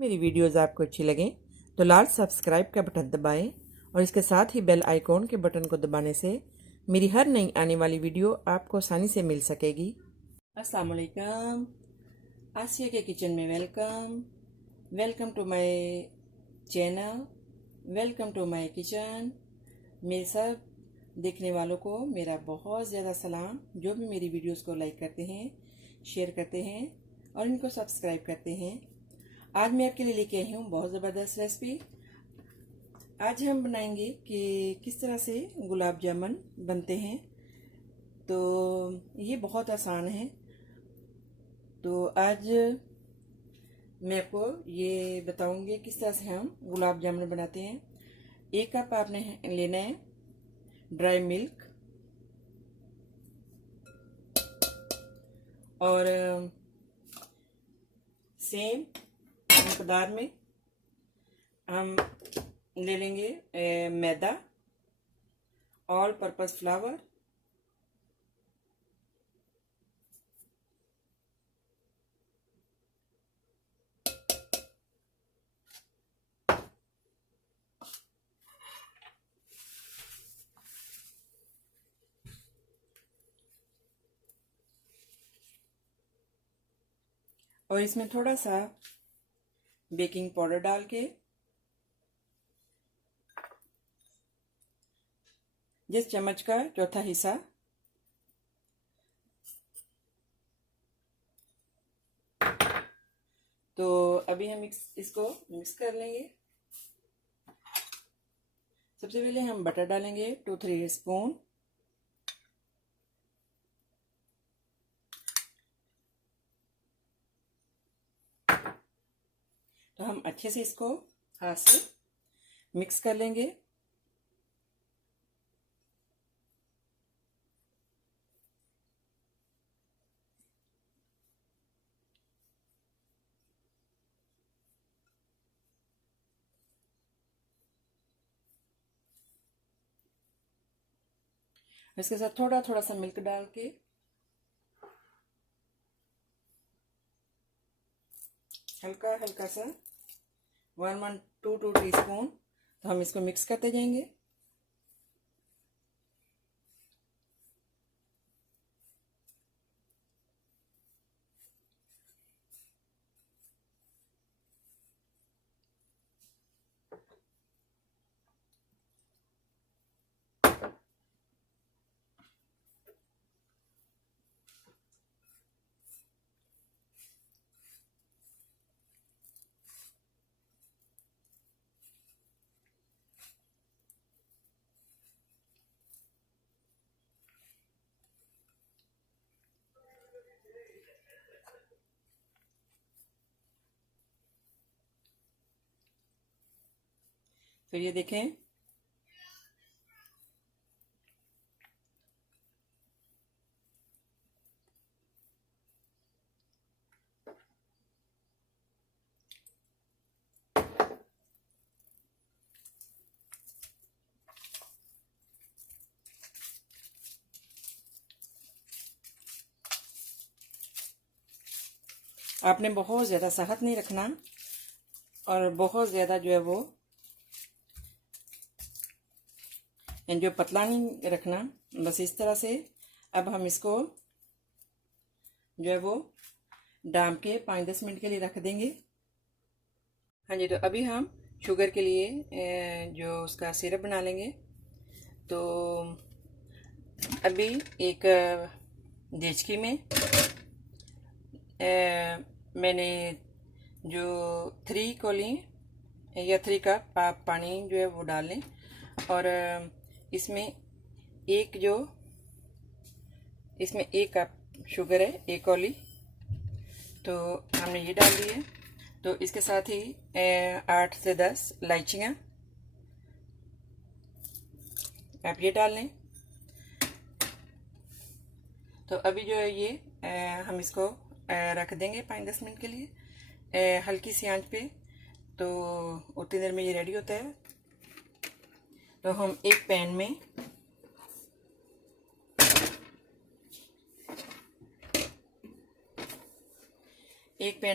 मेरी वीडियोस आपको अच्छी लगें तो लाल सब्सक्राइब का बटन दबाएं और इसके साथ ही बेल आइकॉन के बटन को दबाने से मेरी हर नई आने वाली वीडियो आपको आसानी से मिल सकेगी। अस्सलाम वालेकुम, आसिया के किचन में welcome. Welcome to my channel, welcome to my kitchen. मेरे सब देखने वालों को मेरा बहुत ज़्यादा सलाम, जो भी मेरी वीडियोस को लाइक करते हैं, शेयर करते हैं और इनको सब्सक्राइब करते हैं। आज मैं आपके लिए लेके आई हूँ बहुत ज़बरदस्त रेसिपी। आज हम बनाएंगे कि किस तरह से गुलाब जामुन बनते हैं। तो ये बहुत आसान है। तो आज मैं आपको ये बताऊंगी किस तरह से हम गुलाब जामुन बनाते हैं। 1 कप आपने लेना है ड्राई मिल्क और सेम मकदार में हम ले लेंगे मैदा, ऑल पर्पस फ्लावर, और इसमें थोड़ा सा बेकिंग पाउडर डाल के जिस चम्मच का चौथा हिस्सा। तो अभी हम इसको मिक्स कर लेंगे। सबसे पहले हम बटर डालेंगे 2-3 स्पून। तो हम अच्छे से इसको हाथ से मिक्स कर लेंगे। इसके साथ थोड़ा थोड़ा सा मिल्क डाल के हल्का हल्का सा 1-2 टीस्पून तो हम इसको मिक्स करते जाएंगे। फिर ये देखें, आपने बहुत ज़्यादा सख्त नहीं रखना और बहुत ज़्यादा जो है वो जो पतला नहीं रखना, बस इस तरह से। अब हम इसको जो है वो डाम के 5-10 मिनट के लिए रख देंगे। हाँ जी, तो अभी हम शुगर के लिए जो उसका सिरप बना लेंगे। तो अभी एक देचकी में मैंने जो 3 कौली या 3 कप पानी जो है वो डाल लें और इसमें एक कप शुगर है, 1 कौली, तो हमने ये डाल दी है। तो इसके साथ ही 8 से 10 इलायचियाँ आप ये डाल लें। तो अभी जो है ये हम इसको रख देंगे 5-10 मिनट के लिए हल्की सी आंच पे। तो उतनी देर में ये रेडी होता है। तो हम एक पैन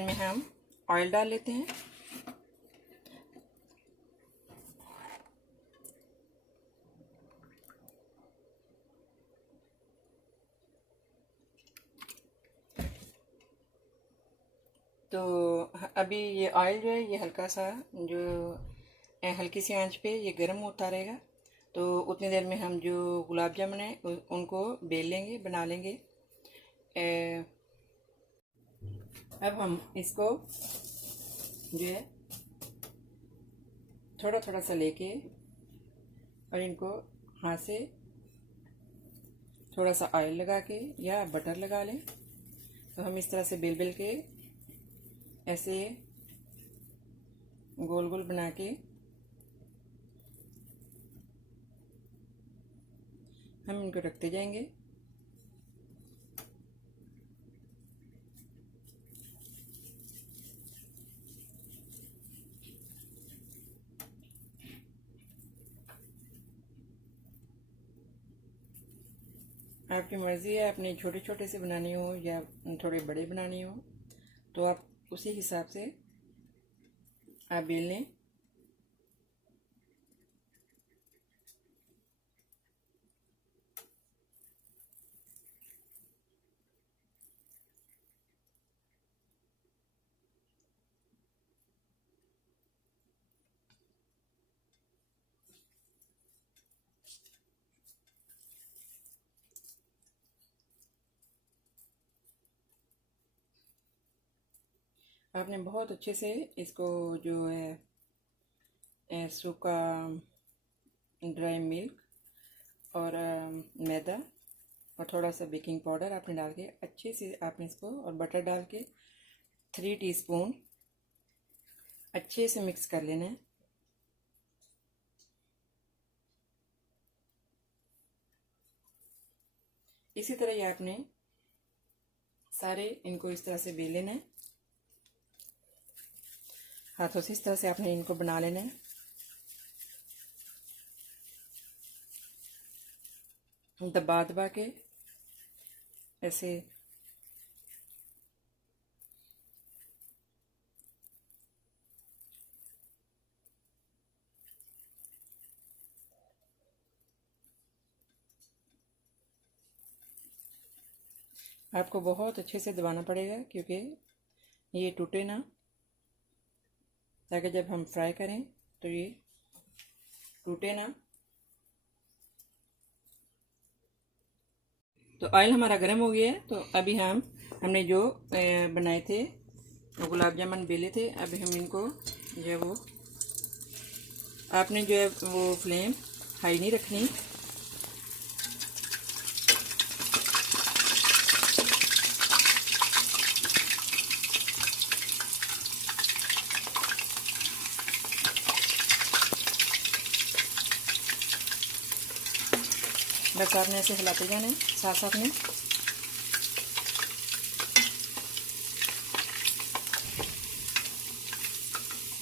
में हम ऑयल डाल लेते हैं। तो अभी ये ऑयल जो है ये हल्का सा जो हल्की सी आंच पे ये गर्म होता रहेगा। तो उतनी देर में हम जो गुलाब जामुन है उनको बेल लेंगे, बना लेंगे। अब हम इसको जो है थोड़ा थोड़ा सा लेके और इनको हाथ से थोड़ा सा ऑयल लगा के या बटर लगा लें। तो हम इस तरह से बेल बेल के ऐसे गोल गोल बना के हम इनको रखते जाएंगे। आपकी मर्ज़ी है, अपने छोटे छोटे से बनानी हो या थोड़े बड़े बनानी हो, तो आप उसी हिसाब से आप बेल लें। आपने बहुत अच्छे से इसको जो है सूखा ड्राई मिल्क और मैदा और थोड़ा सा बेकिंग पाउडर आपने डाल के अच्छे से आपने इसको और बटर डाल के 3 टीस्पून अच्छे से मिक्स कर लेना है। इसी तरह ही आपने सारे इनको इस तरह से बेल लेना है। हाथों से इस तरह से आपने इनको बना लेना है। दबा दबा के ऐसे आपको बहुत अच्छे से दबाना पड़ेगा क्योंकि ये टूटे ना, ताकि जब हम फ्राई करें तो ये टूटे ना। तो ऑयल हमारा गर्म हो गया है। तो अभी हमने जो बनाए थे गुलाब जामुन बेले थे, अभी हम इनको जो है वो आपने जो है वो फ्लेम हाई नहीं रखनी। बस आपने ऐसे हिलाते जाना है साथ साथ में।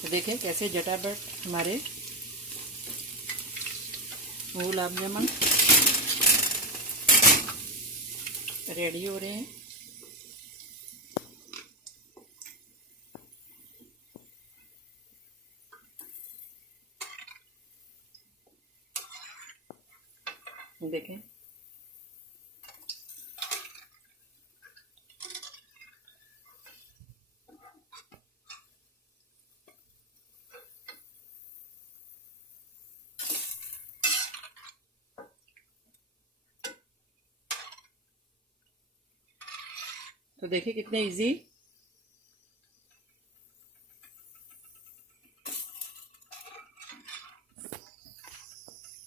तो देखें कैसे झटापट हमारे गुलाब जामुन रेडी हो रहे हैं। देखें तो देखिए कितने इजी।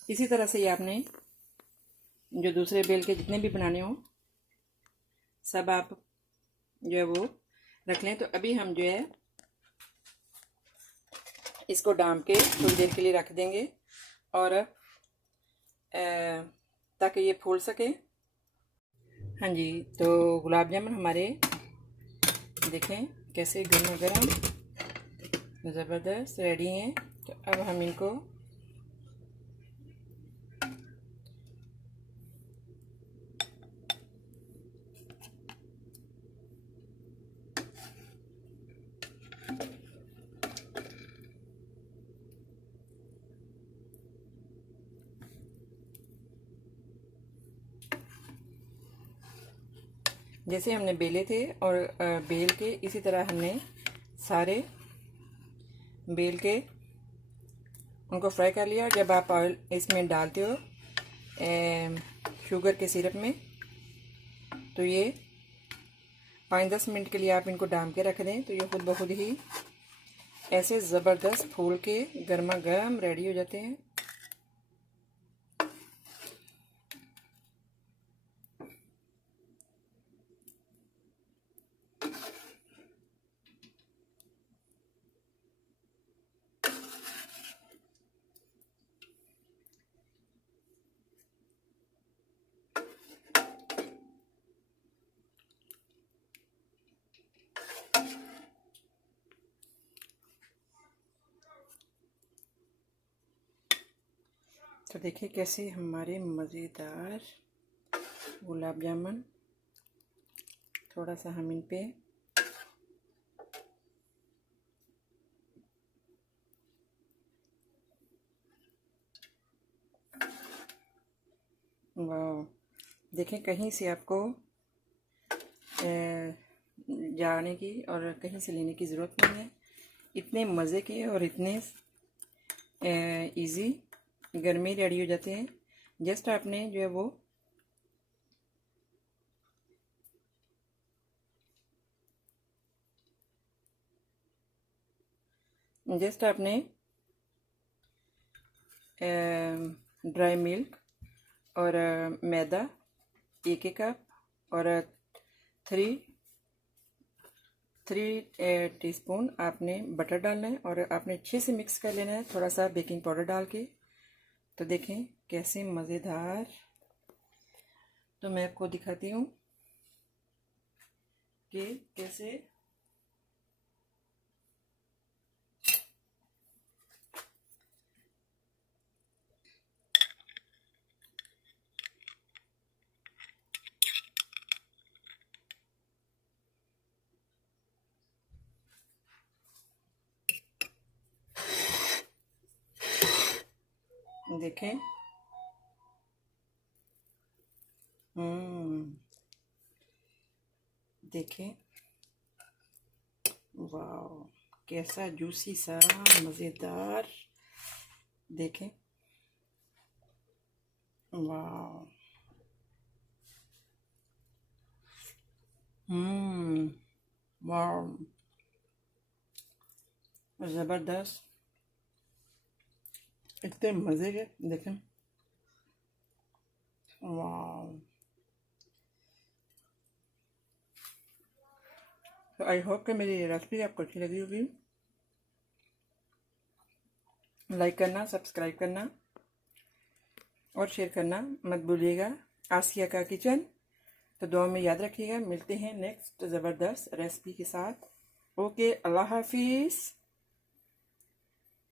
इसी तरह से ही आपने जो दूसरे बेल के जितने भी बनाने हो सब आप जो है वो रख लें। तो अभी हम जो है इसको डाम के थोड़ी देर के लिए रख देंगे और ताकि ये फूल सके। हाँ जी, तो गुलाब जामुन हमारे देखें कैसे गर्मा गर्म ज़बरदस्त रेडी हैं। तो अब हम इनको जैसे हमने बेले थे और बेल के इसी तरह हमने सारे बेल के उनको फ्राई कर लिया। जब आप ऑयल इसमें डालते हो शुगर के सिरप में, तो ये 5-10 मिनट के लिए आप इनको डाल के रख दें, तो ये खुद ब खुद ही ऐसे ज़बरदस्त फूल के गर्मा गर्म रेडी हो जाते हैं। तो देखिए कैसे हमारे मज़ेदार गुलाब जामुन, थोड़ा सा हम इन पे वाह, देखें कहीं से आपको जाने की और कहीं से लेने की ज़रूरत नहीं है। इतने मज़े के और इतने इजी घर में रेडी हो जाते हैं। जस्ट आपने जो है वो ड्राई मिल्क और मैदा 1 कप और 3 टीस्पून आपने बटर डालना है और आपने अच्छे से मिक्स कर लेना है, थोड़ा सा बेकिंग पाउडर डाल के। तो देखें कैसे मज़ेदार। तो मैं आपको दिखाती हूँ कि कैसे देखें। देखें, वाह कैसा जूसी सा मज़ेदार। देखें, वाह, वाह, ज़बरदस्त, इतने मज़े के। देखें, वाह। तो आई होप कि मेरी रेसिपी आपको अच्छी लगी होगी। लाइक करना, सब्सक्राइब करना और शेयर करना मत भूलिएगा। आसिया का किचन। तो दुआ में याद रखिएगा। मिलते हैं नेक्स्ट ज़बरदस्त रेसिपी के साथ। ओके, अल्लाह हाफिज़।